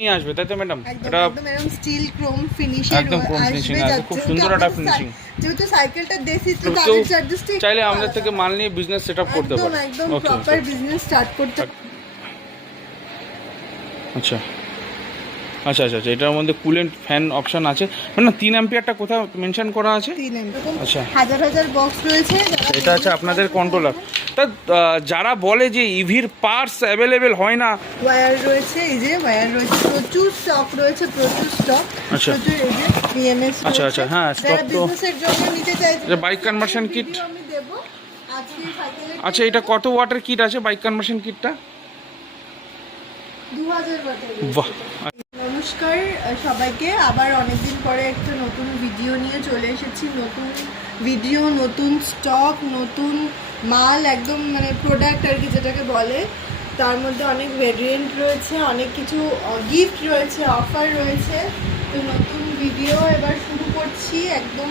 নিয়ে আসবে তাই তো ম্যাডাম একদম এটা একদম এরকম স্টিল ক্রোম ফিনিশের একদম chrome finishing আছে, খুব সুন্দর একটা finishing। যেহেতু সাইকেলটা দেশি তো কেউ তাদের চার্জেস চাইলে আমাদের থেকে মাল নিয়ে বিজনেস সেট আপ করতে একদম পারে একদম ওকে প্রপার বিজনেস স্টার্ট করতে আচ্ছা আচ্ছা আচ্ছা আচ্ছা এটার মধ্যে কুলেন্ট ফ্যান অপশন আছে। মানে না তিন অ্যাম্পিয়ারটা কোথাও মেনশন করা আছে? আচ্ছা। হাজার হাজার বক্স রয়েছে। এটা আছে আপনাদের কন্ট্রোলার তা যারা বলে যে ইভির পার্টস অ্যাভেলেবেল হয় না ওয়্যার রয়েছে এই যে ওয়্যার রয়েছে প্রচুর স্টক রয়েছে প্রচুর স্টক আচ্ছা। প্রচুর এই যে বিএমএস আচ্ছা, আচ্ছা, হ্যাঁ, stock তো- বিজনেসের জন্য নিতে চাইছে যে bike conversion kit? আমি দেব। আচ্ছা এটা কত ওয়াটের কিট আছে বাইক কনভার্সন কিটটা 2000 ওয়াটের বাহ। নমস্কার সবাইকে। আবার অনেকদিন পরে একটা নতুন ভিডিও নিয়ে চলে এসেছি। নতুন ভিডিও নতুন স্টক নতুন মাল, একদম মানে প্রোডাক্ট আর কি যেটাকে বলে। তার মধ্যে অনেক ভেরিয়েন্ট রয়েছে, অনেক কিছু গিফট রয়েছে অফার রয়েছে। তো নতুন ভিডিও এবার শুরু করছি। একদম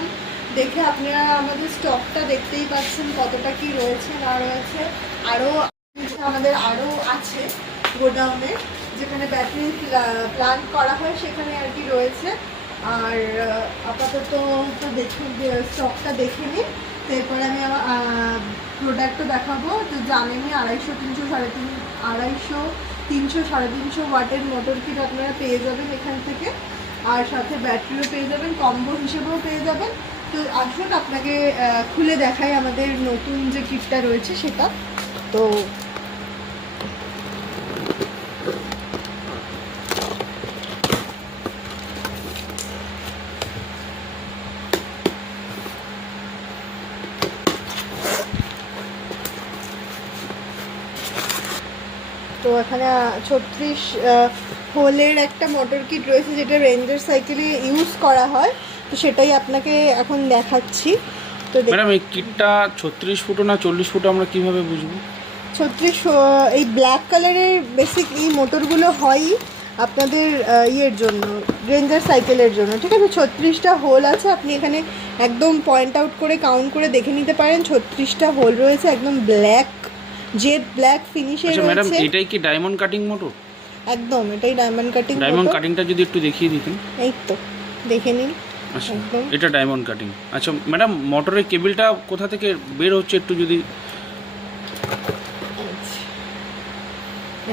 দেখে আপনারা আমাদের স্টকটা দেখতেই পাচ্ছেন কতটা কি রয়েছে, না রয়েছে। আরও আমাদের আরও আছে গোডাউনে। যেখানে ব্যাটারি প্লান্ট করা হয় সেখানে আর কি রয়েছে। আর আপাতত দেখুন স্টকটা দেখে নিন এরপরে আমি প্রোডাক্টও দেখাবো। তো জানেনই আড়াইশো, তিনশো, সাড়ে তিন, আড়াইশো, তিনশো, সাড়ে তিনশো ওয়াটের মোটর কিট আপনারা পেয়ে যাবেন এখান থেকে। আর সাথে ব্যাটারিও পেয়ে যাবেন কম্বো হিসেবেও পেয়ে যাবেন। তো আসুন আপনাকে খুলে দেখাই আমাদের নতুন যে কিটটা রয়েছে সেটা। তো তো এখানে ছত্রিশ হোলের একটা মোটর কিট রয়েছে যেটা রেঞ্জার সাইকেলে ইউজ করা হয়। তো সেটাই আপনাকে এখন দেখাচ্ছি। তো ম্যাডাম এই কিটটা ছত্রিশ ফুটো না চল্লিশ ফুটো আমরা কীভাবে বুঝব? ছত্রিশ এই ব্ল্যাক কালারের বেসিক এই মোটরগুলো হয়ই আপনাদের ইয়ের জন্য রেঞ্জার সাইকেলের জন্য। ঠিক আছে? ছত্রিশটা হোল আছে আপনি এখানে একদম পয়েন্ট আউট করে কাউন্ট করে দেখে নিতে পারেন। ছত্রিশটা হোল রয়েছে একদম ব্ল্যাক জেড ব্ল্যাক আচ্ছা ম্যাডাম এটাই কি ডায়মন্ড কাটিং মোটর একদম এটাই ডায়মন্ড কাটিং ডায়মন্ড কাটিংটা যদি একটু দেখিয়ে দিতেন। এই তো দেখে নিন। আচ্ছা এটা ডায়মন্ড কাটিং আচ্ছা ম্যাডাম মোটরের কেবিলটা কোথা থেকে বের হচ্ছে একটু যদি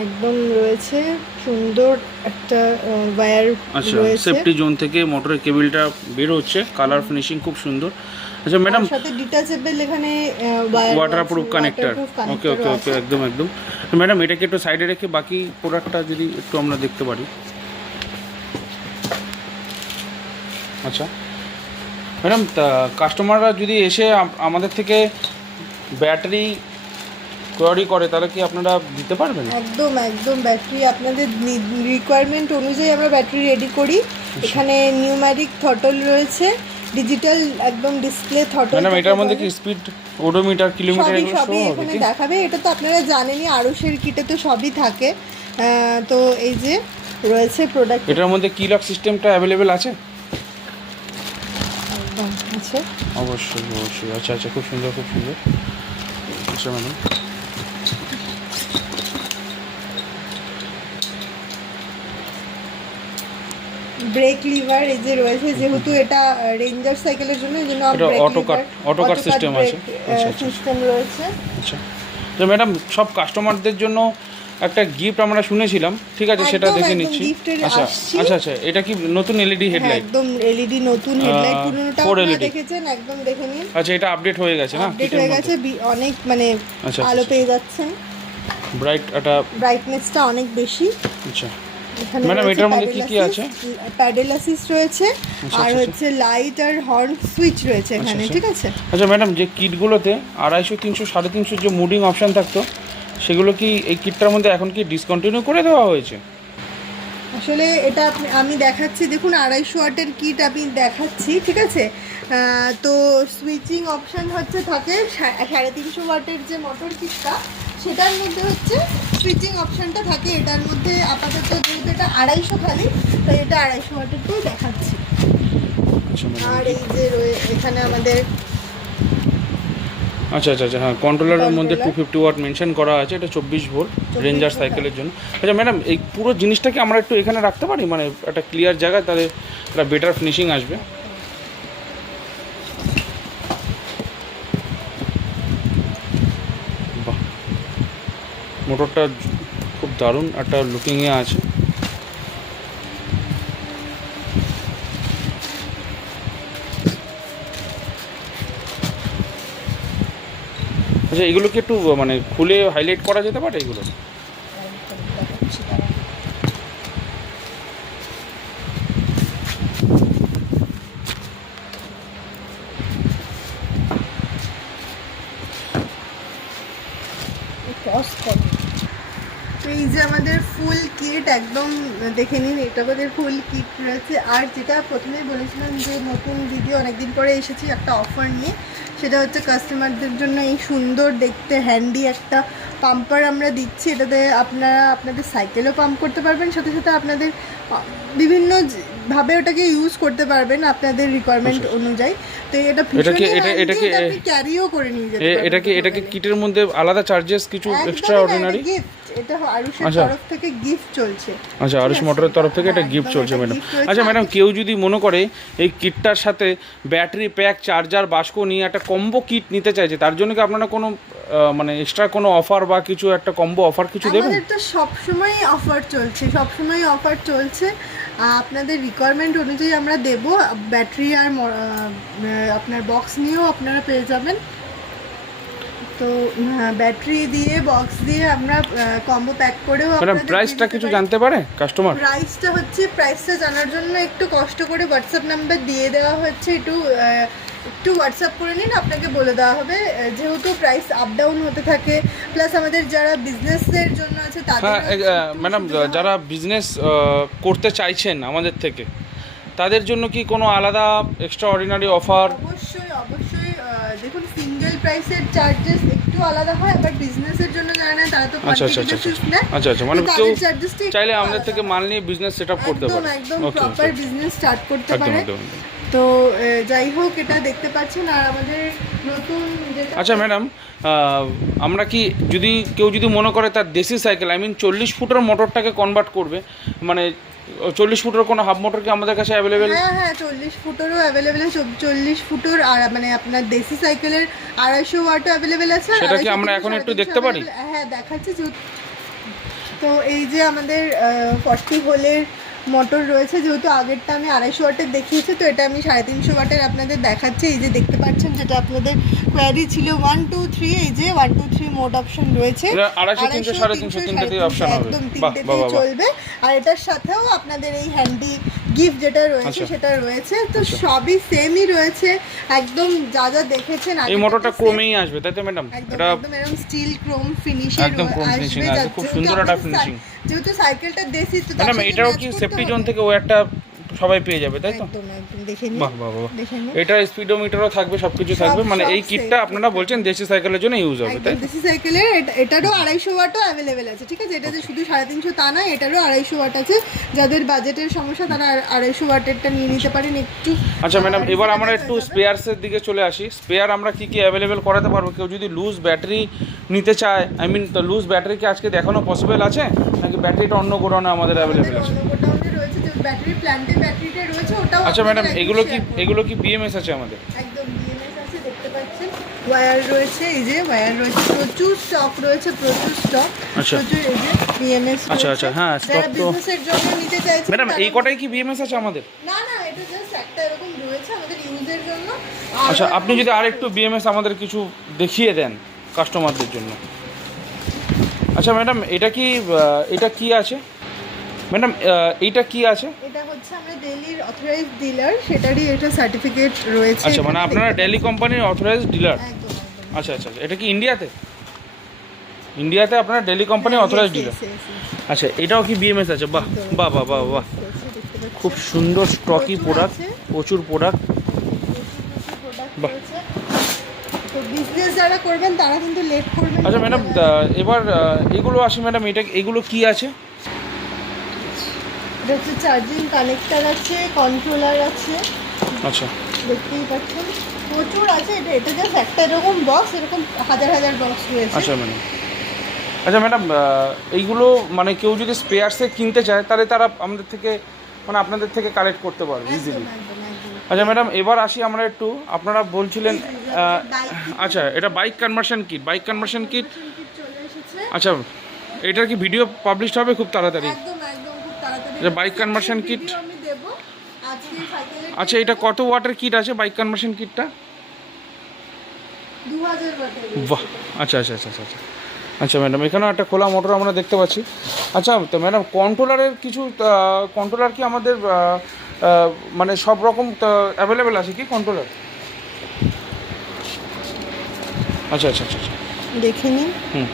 একদম রয়েছে সুন্দর একটা ওয়্যার আচ্ছা রয়েছে। সেফটি জোন থেকে মোটরের কেবিলটা বের হচ্ছে। কালার ফিনিশিং খুব সুন্দর। আচ্ছা ম্যাডাম সাথে ডিটাচেবল এখানে ওয়াটারপ্রুফ কানেক্টর ওকে ওকে ওকে একদম একদম। ম্যাডাম এটাকে একটু সাইডে রেখে বাকি প্রোডাক্টটা যদি একটু আমরা দেখতে পারি। আচ্ছা। ম্যাডাম তা কাস্টমাররা যদি এসে আমাদের থেকে ব্যাটারি কোয়ারি করে তাহলে কি আপনারা দিতে পারবেন? একদম একদম ব্যাটারি আপনাদের রিকোয়ারমেন্ট অনুযায়ী আমরা ব্যাটারি রেডি করি। আচ্ছা। এখানে নিউম্যারিক থটল রয়েছে। ডিজিটাল একদম ডিসপ্লে থটল ম্যাডাম এটার মধ্যে কি স্পিড ওডোমিটার কিলোমিটার সবই এগুলো সবই show এখানে দেখাবে। এটা তো আপনারা জানেনই আড়সের কিটে তো সবই থাকে। তো এই যে রয়েছে প্রোডাক্ট এটার মধ্যে কি লক সিস্টেমটা অ্যাভেলেবেল আছে? একদম আছে। অবশ্যই অবশ্যই। আচ্ছা আচ্ছা খুব সুন্দর খুব সুন্দর। আচ্ছা ম্যাডাম। ব্রেক লিভার এই যে রয়েছে যেহেতু এটা রেঞ্জার সাইকেলের জন্য এই জন্য auto cut- auto cut system আছে। আচ্ছা, আচ্ছা। সিস্টেম রয়েছে। আচ্ছা। তো ম্যাডাম সব কাস্টমারদের জন্য একটা গিফট আমরা শুনেছিলাম। ঠিক আছে সেটা দেখে নিচ্ছি। আচ্ছা আচ্ছা আচ্ছা এটা কি নতুন এলইডি হেডলাইট একদম এলইডি নতুন হেডলাইট পুরোনোটা আপনারা দেখেছেন একদম দেখে নিন। আচ্ছা এটা আপডেট হয়ে গেছে না? আপডেট হয়ে গেছে অনেক মানে আচ্ছা, আলো আচ্ছা। পেয়ে যাচ্ছেন। ব্রাইট এটা ব্রাইটনেসটা অনেক বেশি। আচ্ছা। Madam, এটার মধ্যে কি কি আছে? প্যাডেল অ্যাসিস্ট রয়েছে আচ্ছা, আর আচ্ছা, হচ্ছে লাইট আর হর্ন সুইচ রয়েছে এখানে আচ্ছা। ঠিক আছে আচ্ছা ম্যাডাম যে কিটগুলোতে আড়াইশো তিনশো সাড়ে তিনশো যে মুডিং অপশান থাকতো সেগুলো কি এই কিটটার মধ্যে এখন কি ডিসকন্টিনিউ করে দেওয়া হয়েছে আসলে এটা আমি দেখাচ্ছি দেখুন আড়াইশো ওয়াটের কিট আমি দেখাচ্ছি ঠিক আছে তো সুইচিং অপশন হচ্ছে থাকে সাড়ে তিনশো ওয়াটের যে মোটর কিটটা সেটার মধ্যে হচ্ছে স্টিচিং অপশনটা থাকে। এটার মধ্যে আপাতত যেহেতু এটা আড়াইশো খালি তাই এটা আড়াইশো ওয়াটেরটাই দেখাচ্ছি। আচ্ছা আর এই যে এখানে আমাদের আচ্ছা আচ্ছা আচ্ছা হ্যাঁ কন্ট্রোলারের মধ্যে টু ফিফটি ওয়াট মেনশন করা আছে এটা চব্বিশ ভোল্ট রেঞ্জার সাইকেলের জন্য। আচ্ছা ম্যাডাম এই পুরো জিনিসটাকে আমরা একটু এখানে রাখতে পারি? মানে একটা ক্লিয়ার জায়গায় তাহলে একটা বেটার ফিনিশিং আসবে। মোটরটা খুব দারুণ একটা লুকিংয়ে আছে। আচ্ছা এগুলো কি একটু মানে খুলে হাইলাইট করা যেতে পারে এগুলো? তো এই যে আমাদের ফুল কিট একদম দেখে নিন এটা আমাদের ফুল কিট রয়েছে। আর যেটা প্রথমেই বলেছিলাম যে নতুন ভিডিও অনেকদিন পরে এসেছি একটা অফার নিয়ে সেটা হচ্ছে কাস্টমারদের জন্য এই সুন্দর দেখতে হ্যান্ডি একটা পাম্পার আমরা দিচ্ছি। এটাতে আপনারা আপনাদের সাইকেলও পাম্প করতে পারবেন সাথে সাথে আপনাদের বিভিন্ন ভাবে ওটাকে ইউজ করতে পারবেন আপনাদের রিকোয়ারমেন্ট অনুযায়ী। তো এটা এটাকে এটা- ক্যারিও করে নিয়ে যেতে এটা কি এটা কি কিটের মধ্যে আলাদা চার্জেস কিছু এক্সট্রা অর্ডিনারি gift, এটা আরুষের আচ্ছা। তরফ থেকে গিফট চলছে। আচ্ছা আরুষ মোটরের তরফ থেকে একটা হ্যাঁ, গিফট চলছে ম্যাডাম আচ্ছা ম্যাডাম কেউ যদি মনে করে এই কিটটার সাথে ব্যাটারি প্যাক চার্জার বাস্ক নিয়ে একটা কম্বো কিট নিতে চাইছে তার জন্য কি আপনারা কোনো মানে এক্সট্রা কোনো অফার বা কিছু একটা কম্বো অফার কিছু দেবেন? আমাদের তো সবসময় অফার চলছে সবসময় অফার চলছে। আপনাদের রিকোয়ারমেন্ট অনুযায়ী আমরা দেব। ব্যাটারি আর আপনার বক্স নিয়েও আপনারা পেয়ে যাবেন। তো ব্যাটারি দিয়ে বক্স দিয়ে আমরা কম্বো প্যাক করেও ম্যাডাম প্রাইসটা কিছু জানতে পারে কাস্টমার প্রাইসটা হচ্ছে প্রাইসটা জানার জন্য একটু কষ্ট করে হোয়াটসঅ্যাপ নাম্বার দিয়ে দেওয়া হচ্ছে। একটু একটু হোয়াটসঅ্যাপ করে নিন আপনাকে বলে দেওয়া হবে। যেহেতু প্রাইস আপ ডাউন হতে থাকে প্লাস আমাদের যারা বিজনেসের জন্য আছে তাদের ম্যাডাম যারা বিজনেস করতে চাইছেন আমাদের থেকে তাদের জন্য কি কোনো আলাদা এক্সট্রা অর্ডিনারি অফার অবশ্যই প্রাইসের চার্জেস একটু আলাদা হয় বিজনেসের জন্য যারা নেয় তারা তো আচ্ছা আচ্ছা আচ্ছা আচ্ছা আচ্ছা মানে কেউ চাইলে আমাদের থেকে মাল নিয়ে বিজনেস সেট আপ করতে পারে একদম প্রপার বিজনেস স্টার্ট করতে পারে। তো যাই হোক এটা দেখতে পাচ্ছেন। আর আমাদের নতুন আচ্ছা ম্যাডাম আমরা কি যদি কেউ যদি মনে করে তার দেশি সাইকেল আই মিন চল্লিশ ফুটের মোটরটাকে কনভার্ট করবে মানে চল্লিশ ফুটের কোনো হাফ মোটর কি আমাদের কাছে অ্যাভেলেবেল হ্যাঁ হ্যাঁ চল্লিশ ফুটেরও অ্যাভেলেবেল চল্লিশ ফুটের আর মানে আপনার দেশি সাইকেলের আড়াইশো ওয়াটও অ্যাভেলেবেল আছে সেটা কি আমরা এখন একটু দেখতে পারি? হ্যাঁ দেখাচ্ছি তো এই যে আমাদের ফর্টি হোলের মোটর রয়েছে যেহেতু আগেরটা আমি আড়াইশো ওয়াটের দেখিয়েছি তো এটা আমি সাড়ে তিনশো ওয়াটের আপনাদের দেখাচ্ছি এই যে দেখতে পাচ্ছেন যেটা আপনাদের কোয়ারি ছিল ওয়ান টু থ্রি এই যে ওয়ান টু থ্রি মোট অপশন রয়েছে। একদম তিনটে তিনটেতেই। চলবে আর এটার সাথেও আপনাদের এই হ্যান্ডি গিফট যেটা রয়েছে আচ্ছা। সেটা রয়েছে। তো সবই সেমই রয়েছে। একদম যা যা দেখেছেন এই মোটরটা ক্রোমেই ক্রমেই আসবে তাই তো ম্যাডাম? এটা একদম এরকম স্টিল ক্রোম ফিনিশিং একদম ক্রোম ফিনিশিং আছে, খুব সুন্দর একটা ফিনিশিং যেহেতু সাইকেলটা দেশি তো ম্যাডাম এটাও কি সেফটি জোন থেকে ও একটা সবাই পেয়ে যাবে তাই তো? বাহ বাহ বাহ দেখে স্পিডোমিটারও থাকবে সব কিছু থাকবে মানে এই কিটটা আপনারা বলছেন দেশি সাইকেলের জন্য ইউজ হবে তাই দেশি সাইকেলের এটা- এটারও আড়াইশো ওয়াটও অ্যাভেলেবেল আছে ঠিক আছে? এটা যে শুধু সাড়ে তিনশো তা না এটারও আড়াইশো ওয়াট আছে। যাদের বাজেটের সমস্যা তারা আড়াইশো ওয়াটেরটা নিয়ে নিতে পারেন একটু। আচ্ছা ম্যাডাম এবার আমরা একটু। স্পেয়ারসের দিকে চলে আসি। স্পেয়ার আমরা কি কি অ্যাভেলেবেল করাতে পারব? কেউ যদি লুজ ব্যাটারি নিতে চায় আই মিন তো লুজ ব্যাটারি কি আজকে দেখানো পসিবল আছে? নাকি ব্যাটারিটা অন্য গোডাউনে আমাদের অ্যাভেলেবেল আছে? ব্যাটারি প্ল্যান্টে ব্যাটারিটা রয়েছে ওটাও আচ্ছা ম্যাডাম এগুলো কি এগুলো কি বিএমএস আছে আমাদের? একদম বিএমএস আছে দেখতে পাচ্ছেন। ওয়্যার রয়েছে এই যে ওয়্যার রয়েছে প্রচুর স্টক রয়েছে প্রচুর স্টক আচ্ছা। প্রচুর এই যে বিএমএস আচ্ছা, আচ্ছা, হ্যাঁ, যারা তো- বিজনেসের জন্য নিতে চাইছে ম্যাডাম এই কটাই কি বিএমএস আছে আমাদের? না না এটা জাস্ট একটা এরকম রয়েছে আমাদের ইউজের জন্য। আচ্ছা আপনি যদি আর একটু বিএমএস আমাদের কিছু দেখিয়ে দেন কাস্টমারদের জন্য। আচ্ছা ম্যাডাম এটা কি এটা কি আছে? ম্যাডাম এইটা কি আছে? এটা হচ্ছে আমরা ডেলির অথরাইজড ডিলার সেটারই এটা সার্টিফিকেট রয়েছে। আচ্ছা মানে আপনারা ডেলি কোম্পানির অথরাইজ ডিলার পাচ্ছেন। একদম একদম। আচ্ছা আচ্ছা আচ্ছা। এটা কি ইন্ডিয়াতে? ইন্ডিয়াতে আপনারা ডেলি কোম্পানির authorise dealer yes, yes, yes. আচ্ছা এটাও কি বিএমএস আছে? বাহ বাহ বাহ বাহ বাহ। খুব সুন্দর স্টকি প্রোডাক্ট প্রচুর প্রোডাক্ট প্রোডাক্ট বাহ। বিজনেস যারা করবেন তারা কিন্তু লেট করবেন। আচ্ছা ম্যাডাম এবার এগুলো আসে ম্যাডাম এটা এগুলো কি আছে? এটা হচ্ছে চার্জিং কানেক্টর আছে কন্ট্রোলার আছে। আচ্ছা। দেখতেই পাচ্ছেন। প্রচুর আছে এটা এটা জাস্ট একটা এরকম বক্স এরকম হাজার হাজার বক্স রয়েছে। আচ্ছা ম্যাডাম আচ্ছা ম্যাডাম এইগুলো মানে কেউ যদি স্পেয়ারসে কিনতে চায় তাহলে তারা আমাদের থেকে মানে আপনাদের থেকে কালেক্ট করতে পারবে ইজিলি আচ্ছা ম্যাডাম এবার আসি আমরা একটু আপনারা বলছিলেন আচ্ছা এটা bike conversion kit bike conversion kit আচ্ছা এটার কি ভিডিও পাবলিশ হবে খুব তাড়াতাড়ি? দেব। আজকে সাইকেলের আচ্ছা এটা কত ওয়াটের কিট আছে বাইক কনভার্সন কিটটা 2000 বাহ আচ্ছা আচ্ছা আচ্ছা আচ্ছা আচ্ছা আচ্ছা ম্যাডাম এখানেও একটা খোলা মোটর আমরা দেখতে পাচ্ছি। আচ্ছা তো ম্যাডাম কন্ট্রোলারের কিছু কন্ট্রোলার কি আমাদের মানে সব রকম অ্যাভেলেবেল আছে কি কন্ট্রোলার আচ্ছা আচ্ছা আচ্ছা আচ্ছা। দেখে নিন। হুম।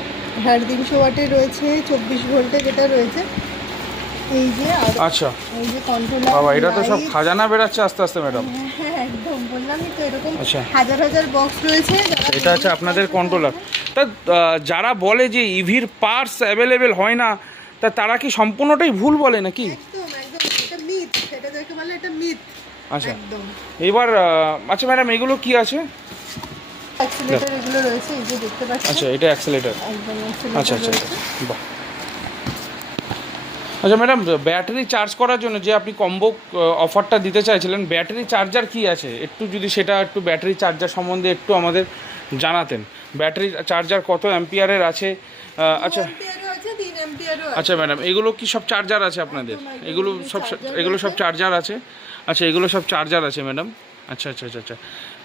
সাড়ে তিনশো ওয়াটের রয়েছে চব্বিশ ভোল্টে যেটা রয়েছে এই যে আচ্ছা। এই যে কন্ট্রোলার বাবা এটা তো সব খাজানা বেরাচ্ছে আস্তে আস্তে ম্যাডাম হ্যাঁ একদম বললামই তো এরকম আচ্ছা। হাজার হাজার বক্স রয়েছে যারা এটা আপনাদের কন্ট্রোলার তা যারা বলে যে ইভির পার্টস অ্যাভেলেবেল হয় না তা তারা কি সম্পূর্ণটাই ভুল বলে নাকি? আচ্ছা। এবার আচ্ছা ম্যাডাম এগুলো কি আছে? আচ্ছা এটা অ্যাক্সেলেটার আচ্ছা আচ্ছা আচ্ছা। বাহ। আচ্ছা ম্যাডাম ব্যাটারি চার্জ করার জন্য যে আপনি কম্বো অফারটা দিতে চাইছিলেন ব্যাটারি চার্জার কি আছে? একটু যদি সেটা একটু ব্যাটারি চার্জার সম্বন্ধে একটু আমাদের জানাতেন। ব্যাটারি চার্জার কত অ্যাম্পিয়ারের আছে? আহ, আচ্ছা। আছে আছে। আচ্ছা ম্যাডাম এগুলো কি সব চার্জার আছে আপনাদের? এগুলো সব এগুলো সব চার্জার আছে? আচ্ছা এগুলো সব চার্জার আছে ম্যাডাম আচ্ছা আচ্ছা আচ্ছা আচ্ছা।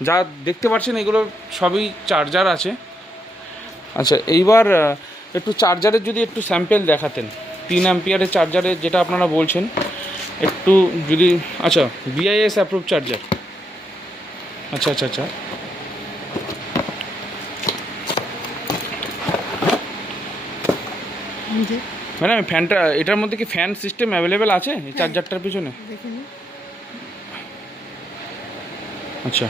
যা দেখতে পাচ্ছেন এগুলো সবই চার্জার আছে। আচ্ছা এইবার একটু চার্জারের যদি একটু স্যাম্পেল দেখাতেন। তিন অ্যাম্পিয়ারের চার্জারের যেটা আপনারা বলছেন একটু যদি আচ্ছা বিআইএস অ্যাপ্রুভ চার্জার আচ্ছা আচ্ছা আচ্ছা। ম্যাডাম ফ্যানটা এটার মধ্যে কি ফ্যান সিস্টেম অ্যাভেলেবেল আছে? এই চার্জারটার পিছনে? আচ্ছা।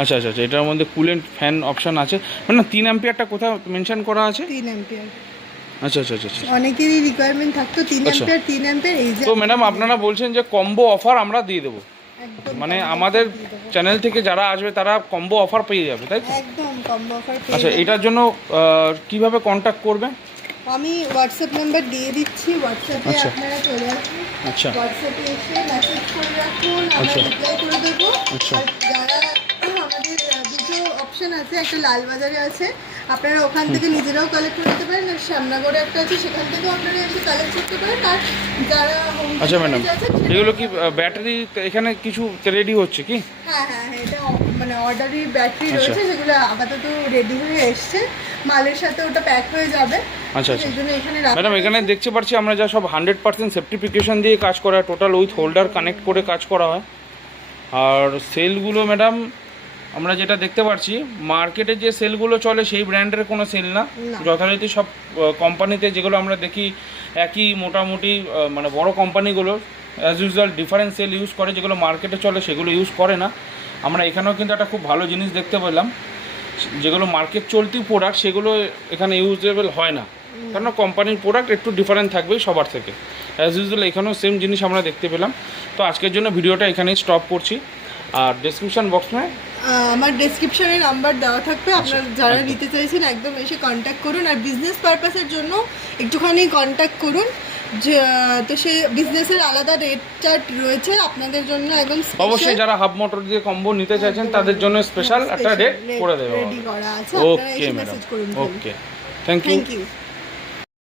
আচ্ছা আচ্ছা আচ্ছা এটার মধ্যে কুলেন্ট ফ্যান অপশান আছে। মানে তিন অ্যাম্পিয়ারটা কোথাও মেনশন করা আছে? তিন অ্যাম্পিয়ার আচ্ছা আচ্ছা আচ্ছা আচ্ছা অনেকেরই রিকোয়ারমেন্ট থাকতো তিন আচ্ছা। অ্যাম্পিয়ার তিন অ্যাম্পিয়ার এই যে তো ম্যাডাম আপনারা বলছেন যে কম্বো অফার আমরা দিয়ে দেবো মানে আমাদের। চ্যানেল থেকে যারা আসবে তারা কম্বো অফার পেয়ে যাবে তাই তো একদম কম্বো অফার আচ্ছা এটার জন্য কীভাবে কন্ট্যাক্ট করবে আমি হোয়াটসঅ্যাপ নাম্বার দিয়ে দিচ্ছি হোয়াটসঅ্যাপে আচ্ছা। আপনারা চলে আসুন আচ্ছা হোয়াটসঅ্যাপে এসে মেসেজ করে রাখুন আমরা আচ্ছা। রিপ্লাই করে দেবো আচ্ছা। যারা আমাদের দুটো অপশন আছে একটা লালবাজারে আছে আপনারা ওখান থেকে নিজেরাও কালেক্ট করতে পারেন আর শ্যামনগরে একটা আছে সেখান থেকেও আপনারা এসে কালেক্ট করতে পারেন আর যারা আচ্ছা ম্যাডাম এগুলো কি ব্যাটারি এখানে কিছু রেডি হচ্ছে কি? হ্যাঁ হ্যাঁ হ্যাঁ, এটা মানে অর্ডারি ব্যাটারি আচ্ছা। রয়েছে যেগুলো আপাতত রেডি হয়ে এসছে। মালের সাথে ওটা প্যাক হয়ে যাবে। আচ্ছা আচ্ছা। এখানে রাখা ম্যাডাম এখানে দেখতে পাচ্ছি আমরা যা সব হান্ড্রেড পার্সেন্ট সেফটিফিকেশন দিয়ে কাজ করা টোটাল উইথ হোল্ডার কানেক্ট করে কাজ করা হয়। আর সেলগুলো ম্যাডাম আমরা যেটা দেখতে পাচ্ছি মার্কেটে যে সেলগুলো চলে সেই ব্র্যান্ডের কোনো সেল না। যথারীতি সব কোম্পানিতে যেগুলো আমরা দেখি একই মোটামুটি মানে বড় কোম্পানিগুলো as usual different cell use করে যেগুলো মার্কেটে চলে সেগুলো ইউজ করে না। আমরা এখানেও কিন্তু একটা খুব ভালো জিনিস দেখতে পেলাম যেগুলো মার্কেট চলতি প্রোডাক্ট সেগুলো এখানে ইউজেবল হয় না। কারণ কোম্পানির প্রোডাক্ট একটু ডিফারেন্ট থাকবে সবার থেকে। অ্যাজ ইউজুয়াল এখানেও সেম জিনিস আমরা দেখতে পেলাম। তো আজকের জন্য ভিডিওটা এখানেই স্টপ করছি। আর ডিসক্রিপশন বক্স আহ, আমার ডেসক্রিপশনে নাম্বার দেওয়া থাকবে। আপনারা যারা নিতে চাইছেন একদম এসে কন্ট্যাক্ট করুন। আর বিজনেস পারপাসের জন্য একটুখানি কন্ট্যাক্ট করুন। যে তো সেই বিজনেসের আলাদা রেট চার্ট রয়েছে আপনাদের জন্য একদম অবশ্যই যারা হাফ মোটর দিয়ে কম্বো নিতে চাইছেন তাদের জন্য স্পেশাল একটা রেট করে আছে। Okay madam okay thank you